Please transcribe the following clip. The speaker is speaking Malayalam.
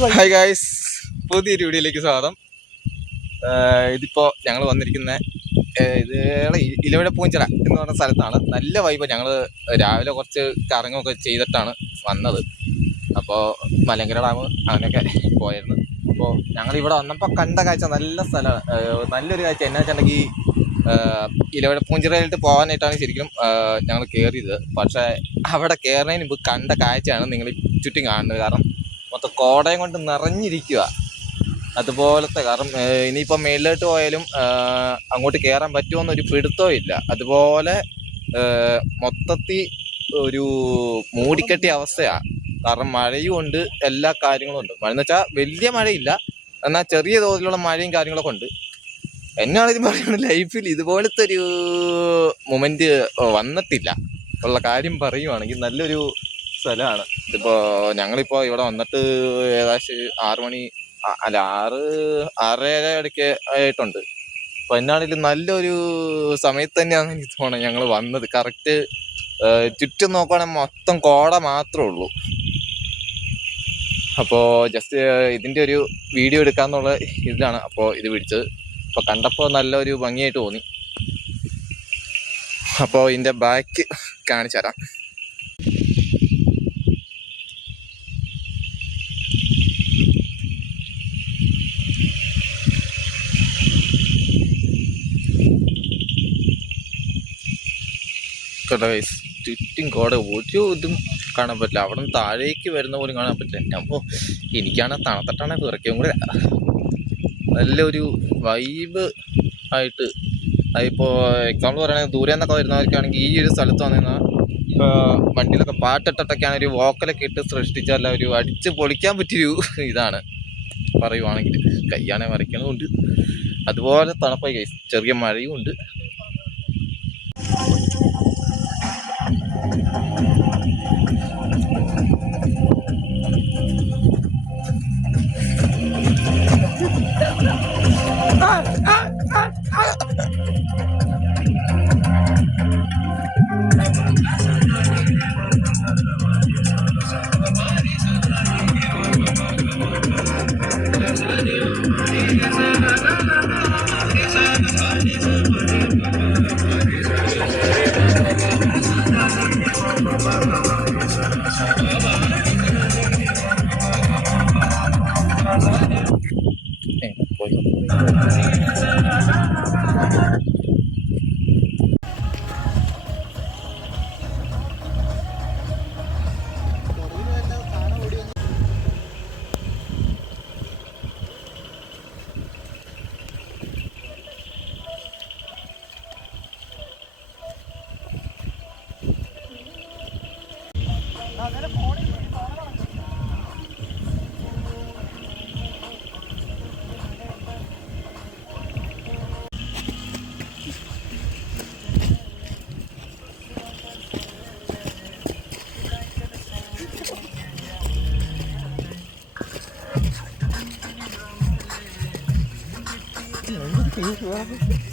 ഹായ് ഗായ്സ്, പുതിയൊരു വീഡിയോയിലേക്ക് സ്വാഗതം. ഇതിപ്പോൾ ഞങ്ങൾ വന്നിരിക്കുന്ന ഇത് ഇലവിഴ പൂഞ്ചിറ എന്ന് പറഞ്ഞ സ്ഥലത്താണ്. നല്ല വൈബ്. ഞങ്ങൾ രാവിലെ കുറച്ച് കറങ്ങുമൊക്കെ ചെയ്തിട്ടാണ് വന്നത്. അപ്പോൾ മലങ്കര ഡാം അങ്ങനെയൊക്കെ പോയിരുന്നു. അപ്പോൾ ഞങ്ങളിവിടെ വന്നപ്പോൾ കണ്ട കാഴ്ച നല്ല സ്ഥലമാണ്, നല്ലൊരു കാഴ്ച. എന്നാ വെച്ചിട്ടുണ്ടെങ്കിൽ ഇലവിഴ പൂഞ്ചിറയിലിട്ട് പോകാനായിട്ടാണ് ശരിക്കും ഞങ്ങൾ കയറിയത്. പക്ഷേ അവിടെ കയറുന്നതിന് മുമ്പ് കണ്ട കാഴ്ചയാണ് നിങ്ങൾ ചുറ്റും കാണുന്നത്. കാരണം മൊത്തം കോടയം കൊണ്ട് നിറഞ്ഞിരിക്കുക. അതുപോലത്തെ, കാരണം ഇനിയിപ്പോൾ മേളിലോട്ട് പോയാലും അങ്ങോട്ട് കയറാൻ പറ്റുമെന്നൊരു പിടുത്തവും ഇല്ല. അതുപോലെ മൊത്തത്തിൽ ഒരു മൂടിക്കെട്ടിയ അവസ്ഥയാണ്. കാരണം മഴയും ഉണ്ട്, എല്ലാ കാര്യങ്ങളും ഉണ്ട്. മഴ എന്ന് വെച്ചാൽ വലിയ മഴയില്ല, എന്നാൽ ചെറിയ തോതിലുള്ള മഴയും കാര്യങ്ങളൊക്കെ ഉണ്ട്. എന്നാണിത് പറയുന്നത്, ലൈഫിൽ ഇതുപോലത്തെ ഒരു മൊമെന്റ് വന്നിട്ടില്ല ഉള്ള കാര്യം പറയുവാണെങ്കിൽ നല്ലൊരു സ്ഥലമാണ്. ഇതിപ്പോൾ ഞങ്ങളിപ്പോൾ ഇവിടെ വന്നിട്ട് ഏകദേശം 6 മണി, അല്ല 6-6:30 ഇടയ്ക്ക് ആയിട്ടുണ്ട്. അപ്പോൾ എന്നാണെങ്കിലും നല്ലൊരു സമയത്ത് തന്നെയാണ് എനിക്ക് തോന്നുന്നത് ഞങ്ങൾ വന്നത്. കറക്റ്റ് ചുറ്റും നോക്കുകയാണെങ്കിൽ മൊത്തം കോട മാത്രമേ ഉള്ളൂ. അപ്പോൾ ജസ്റ്റ് ഇതിൻ്റെ ഒരു വീഡിയോ എടുക്കാമെന്നുള്ള ഇതിലാണ് അപ്പോൾ ഇത് പിടിച്ചത്. അപ്പോൾ കണ്ടപ്പോൾ നല്ലൊരു ഭംഗിയായിട്ട് തോന്നി. അപ്പോൾ ഇതിൻ്റെ ബാക്ക് കാണിച്ചു തരാം. ചുറ്റും കോട, ഒരു ഇതും കാണാൻ പറ്റില്ല. അവിടെ നിന്ന് താഴേക്ക് വരുന്ന പോലും കാണാൻ പറ്റില്ല. അപ്പോൾ എനിക്കാണ് തണുത്തിട്ടാണ് വിറയ്ക്കും കൂടെ. നല്ലൊരു വൈബ് ആയിട്ട്. അതിപ്പോൾ എക്സാമ്പിൾ പറയുകയാണെങ്കിൽ ദൂരെ നിന്നൊക്കെ വരുന്നവർക്കാണെങ്കിൽ ഈ ഒരു സ്ഥലത്ത് വന്നിരുന്നാൽ വണ്ടിയിലൊക്കെ പാട്ടിട്ടൊക്കെയാണ് ഒരു വോക്കലൊക്കെ ഇട്ട് സൃഷ്ടിച്ചാൽ ഒരു അടിച്ച് പൊളിക്കാൻ പറ്റിയൊരു ഇതാണ് പറയുവാണെങ്കിൽ. കയ്യാണെ വരയ്ക്കണമുണ്ട്, അതുപോലെ തണുപ്പായി കൈ, ചെറിയ മഴയും ഉണ്ട്. Thank you.